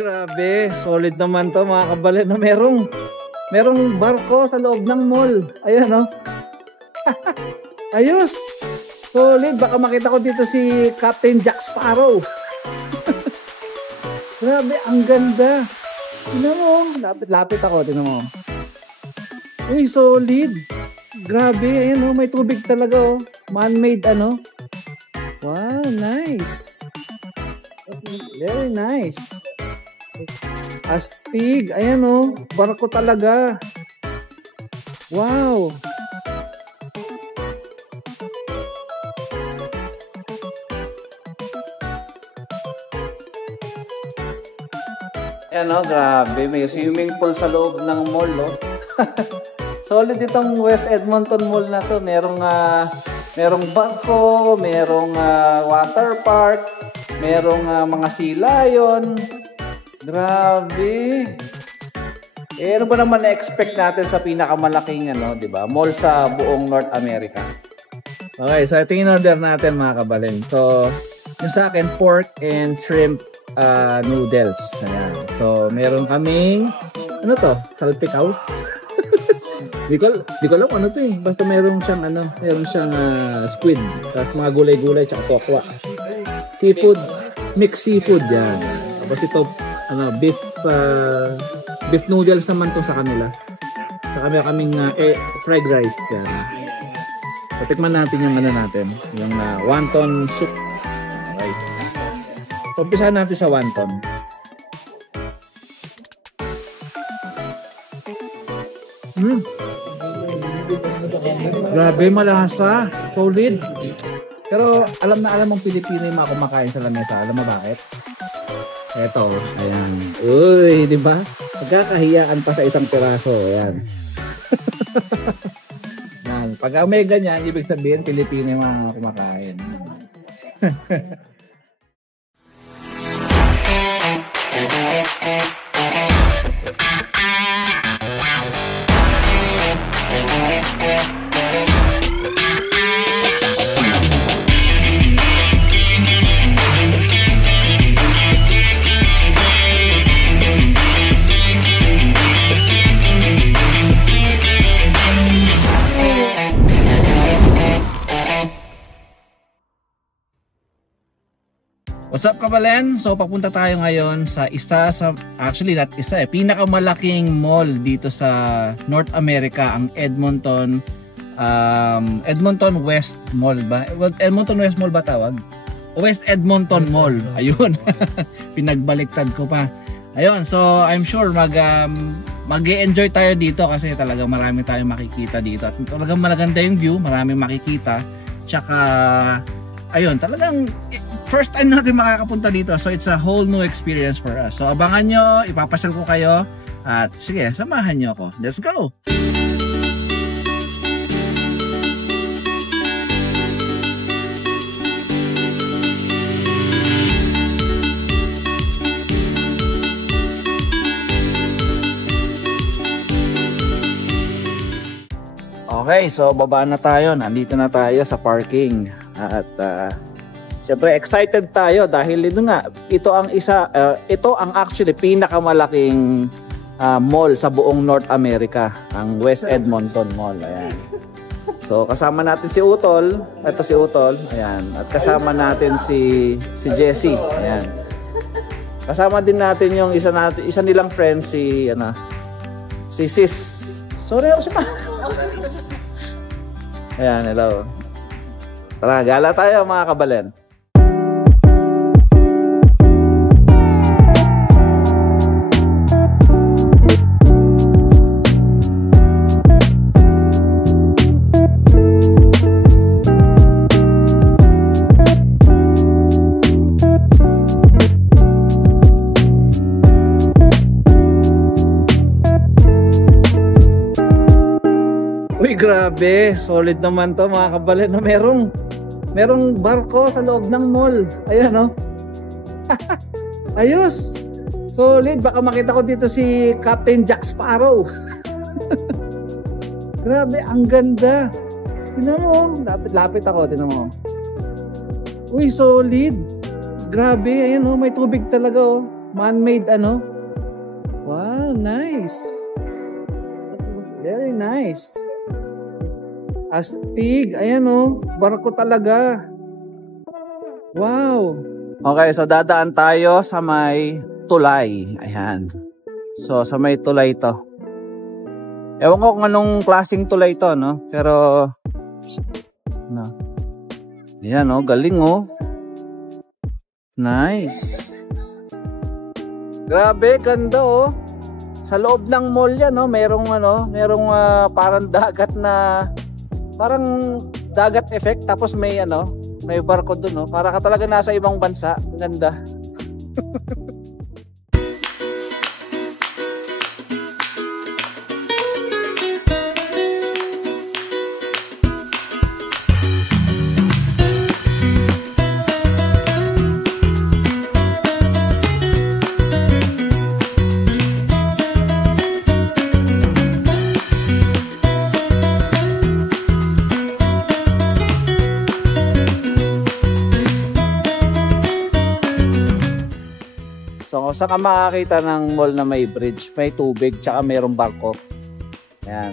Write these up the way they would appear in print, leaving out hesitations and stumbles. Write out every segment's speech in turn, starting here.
Grabe, solid naman to mga kabalen. No? Merong barko sa loob ng mall. Ayan, no? Ayos. Solid. Baka makita ko dito si Captain Jack Sparrow. Grabe, ang ganda. Tingnan mo. Lapit ako. Tingnan mo. Uy, solid. Grabe. Ayan, no? May tubig talaga, oh. Man-made, ano? Wow, nice. Very nice. Astig. Ayan, oh. Barko talaga. Wow. Ayan, oh. Grabe. May swimming pool sa loob ng mall, oh. Solid itong West Edmonton Mall na to. Merong barko, merong water park, merong mga sea lion. Grabe. Eh, ano ba naman na-expect natin sa pinakamalaking di ba, mall sa buong North America? Okay, so ito yung order natin mga kabalen. So, yung sa akin, pork and shrimp noodles. Ayan. So, meron kaming, ano to? Salpikaw? Di ko alam ano to eh. Basta meron siyang squid. Tapos mga gulay-gulay tsaka sokwa. Seafood, mixed seafood yan. Tapos ito, beef noodles naman to sa kanila. Sa kaming fried rice. Yan. So, tikman natin yung yung wonton soup. Okay. So, umpisahan natin sa wonton. Grabe, malasa. Solid. Pero alam mong Pilipino yung mga kumakain sa lamesa. Alam mo bakit? Eto, ayan. Uy, di ba? Magkakahiyaan pa sa isang piraso. Ayan. Yan. Pag may ganyan, ibig sabihin Pilipino yung mga kumakain. What's up kabalen? So papunta tayo ngayon sa pinakamalaking mall dito sa North America, ang Edmonton West Mall ba? Edmonton West Mall ba tawag? West Edmonton Mall. Ayun. Pinagbaliktad ko pa. Ayun, so I'm sure mag-e-enjoy tayo dito kasi talagang marami tayong makikita dito. At talagang maganda yung view, marami makikita. Tsaka ayun, talagang first time natin makakapunta dito. So it's a whole new experience for us. So abangan nyo, ipapasyal ko kayo. At sige, samahan nyo ako. Let's go! Okay, so baba na tayo. Nandito na tayo sa parking. At siyempre excited tayo dahil ito ang actually pinakamalaking mall sa buong North America, ang West Edmonton Mall. Ayan. So kasama natin si Utol, ito si Utol, ayan. At kasama natin si Jessie, ayan. Kasama din natin yung isa nilang friend si Sis. Sorry ako siya. Ayan, hello. Tara, gala tayo mga kabalen. Uy, grabe. Solid naman to mga kabalen. Merong barko sa loob ng mall. Ayan, no? Ayos. Solid. Baka makita ko dito si Captain Jack Sparrow. Grabe, ang ganda. Tingnan mo. Lapit ako. Tingnan mo. Uy, solid. Grabe. Ayan, no? May tubig talaga, oh. Man-made ano. Wow, nice. Very nice. Astig. Ayan oh, barko talaga. Wow. Okay, so dadaan tayo sa may tulay. Ayan. So sa may tulay to. Ewan ko kung anong klaseng tulay to, no? Pero no. Ayan oh, galing oh. Nice. Grabe, ganda oh. Sa loob ng mall yan, no? Merong parang dagat na parang dagat effect, tapos may may barko doon, no? Para ka talaga nasa ibang bansa. Ganda. So, saan ka makakita ng mall na may bridge, may tubig, tsaka mayroong barko? Ayan.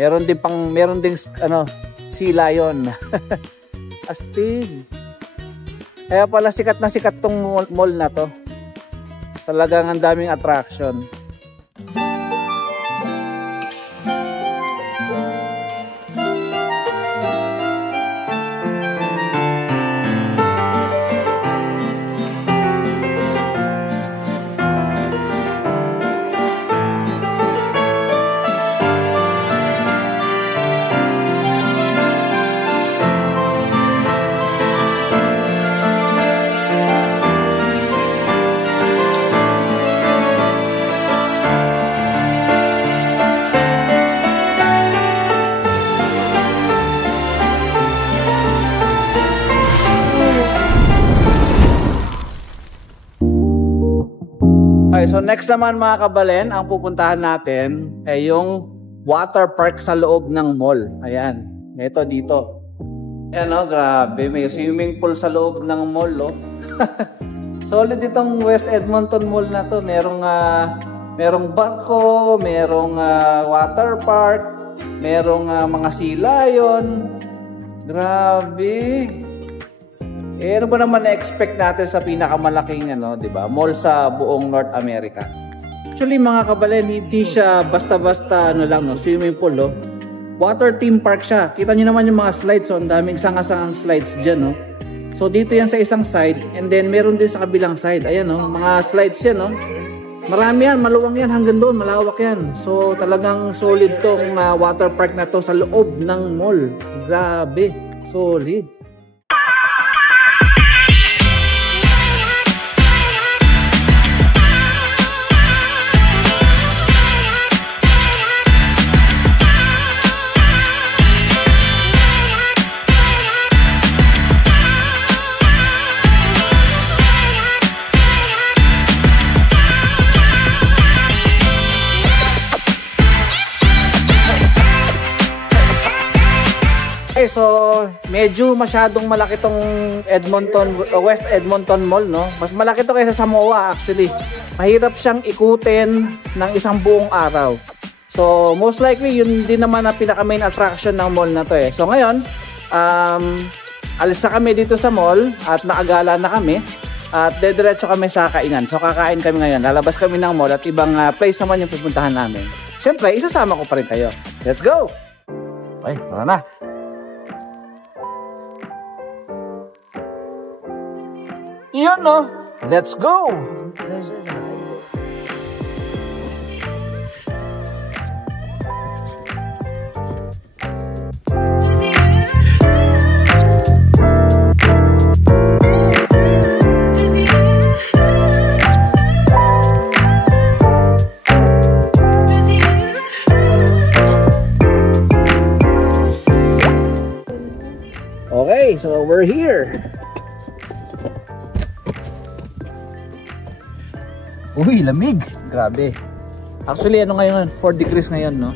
Meron ding sea lion. Astig. Kaya pala sikat na sikat tong mall na to. Talagang ang daming attraction. Okay, so next naman mga kabalen, ang pupuntahan natin ay yung water park sa loob ng mall. Ayan, ito dito. Ayan o, grabe, may swimming pool sa loob ng mall, oh. Solid itong West Edmonton Mall na to. Merong barko, merong water park, merong mga sea lion. Grabe. Ano ba naman na-expect natin sa pinakamalaking di ba, mall sa buong North America? Actually mga kabalen, hindi siya basta-basta swimming pool, oh. Water theme park siya. Kita niyo naman yung mga slides, oh. Ang daming sanga-sangang slides diyan, oh. So dito yan sa isang side, and then meron din sa kabilang side. Ayan, oh, mga slides yan, oh. Marami yan, maluwang yan, hanggang doon, malawak yan. So talagang solid tong water park na to sa loob ng mall. Grabe, solid. Okay, so medyo masyadong malaki tong West Edmonton Mall, no? Mas malaki to kaysa sa MOA actually. Mahirap siyang ikutin ng isang buong araw. So most likely yun din naman ang pinaka main attraction ng mall na to, eh. So ngayon, alis na kami dito sa mall at nakagala na kami at dediretso kami sa kainan. So kakain kami ngayon. Lalabas kami ng mall at ibang place naman yung pupuntahan namin. Siyempre, isasama ko pa rin kayo. Let's go! Okay, tara na. Yun, no? Let's go! Okay, so we're here. Uy, lamig. Grabe. Actually, ngayon, 4 degrees ngayon, no?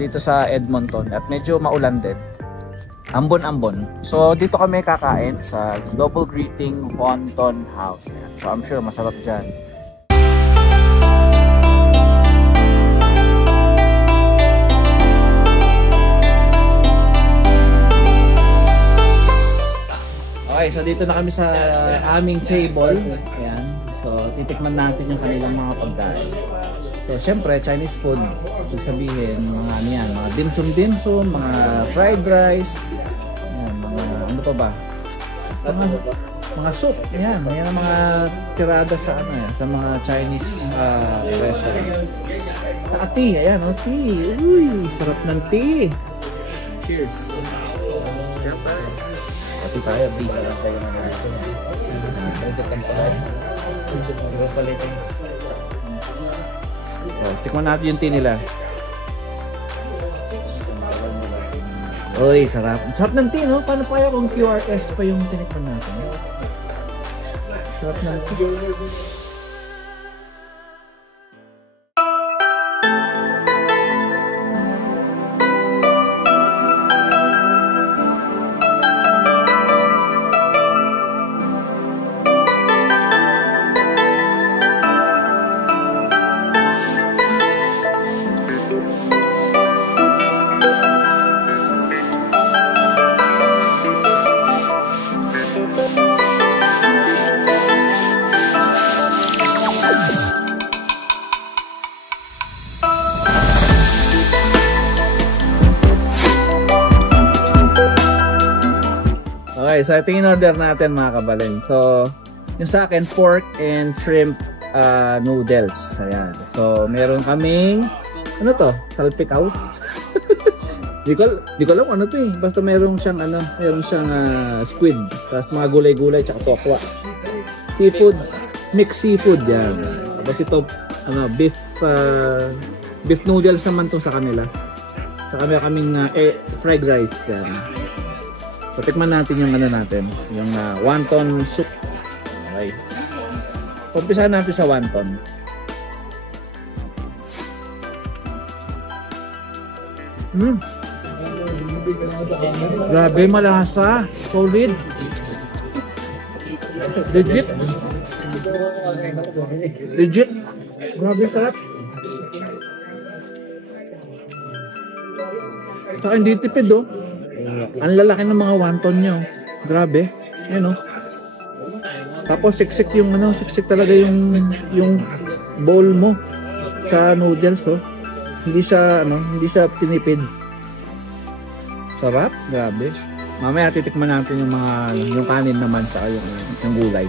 Dito sa Edmonton. At medyo maulan din. Ambon. So dito kami kakain sa Double Greeting Wonton House. Ayan. So I'm sure masarap dyan. Okay, so dito na kami sa aming table. Ayan. So titikman natin yung kanilang mga pagkain. So syempre Chinese food. Ibig sabihin mga ano yan, mga dim-sum, mga fried rice. Ayan, mga ano pa ba? Mga soup. Ayan, yan ang mga tirada sa ano yan, sa mga Chinese restaurants. Sa tea, ayan, tea. Uy, sarap ng tea. Cheers. Pati tayo, big lang tayo na natin. Tikman natin yung tea nila. Uy, sarap. Sarap ng tea, no? Paano pa kung QRS pa yung tinikman natin? Sarap ng tea. Okay, so ito yung order natin mga kabalin. So, yung sa akin, pork and shrimp noodles. Ayan. So, meron kaming, ano to? Salpikaw? Di ko alam ano to eh. Basta meron siyang squid. Tapos mga gulay-gulay tsaka sokwa. Seafood, mixed seafood yan. Tapos ito, beef noodles naman to sa kanila. Saka meron kaming fried rice yan. So, tikman natin yung yung wonton soup. Okay. Umpisahan natin sa wonton. Grabe, malasa. Solid. Legit. Grabe, sarap. Saka hindi tipid, oh. Ang lalaki ng mga wonton nyo. Grabe. Ayan, oh. Tapos siksik siksik talaga yung bowl mo sa noodles, oh. Hindi siya tinipid. Sarap, grabe. Mamaya titikman natin yung kanin naman sa yung gulay.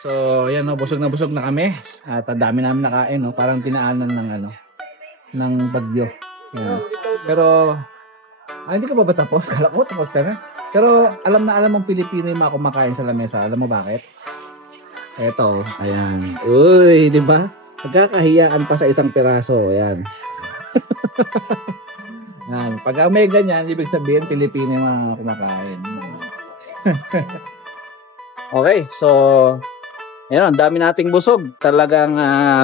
So, ayan, no, busog na kami. At ang dami namin nakain, no, parang tinaanan ng bagyo. Ayan. Pero hindi ka ba tapos? Kala ko tapos ka na. Pero alam mong Pilipino yung mga kumakain sa lamesa. Alam mo bakit? Eto, ayan. Uy, di ba? Nagkakahiyaan pa sa isang piraso. Ayan. Ayan. Pag may ganyan, ibig sabihin Pilipino yung mga kumakain. Okay, so ayan, ang dami nating busog. Talagang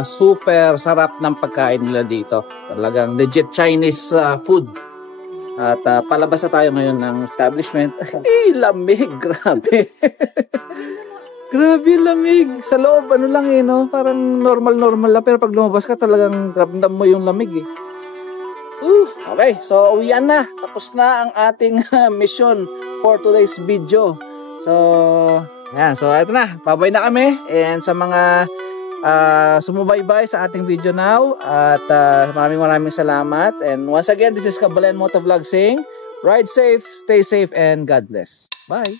super sarap ng pagkain nila dito. Talagang legit Chinese food. At palabas na tayo ngayon ng establishment. Lamig, grabe. Grabe lamig. Sa loob, lang no? Parang normal lang. Pero pag lumabas ka, talagang ramdam mo yung lamig eh. Okay, so uwian na. Tapos na ang ating mission for today's video. So, ayan, so ito na, babay na kami. And sa mga sumubaybay sa ating video now, at maraming salamat. And once again, this is Kabalen Motovlog saying, ride safe, stay safe, and God bless. Bye!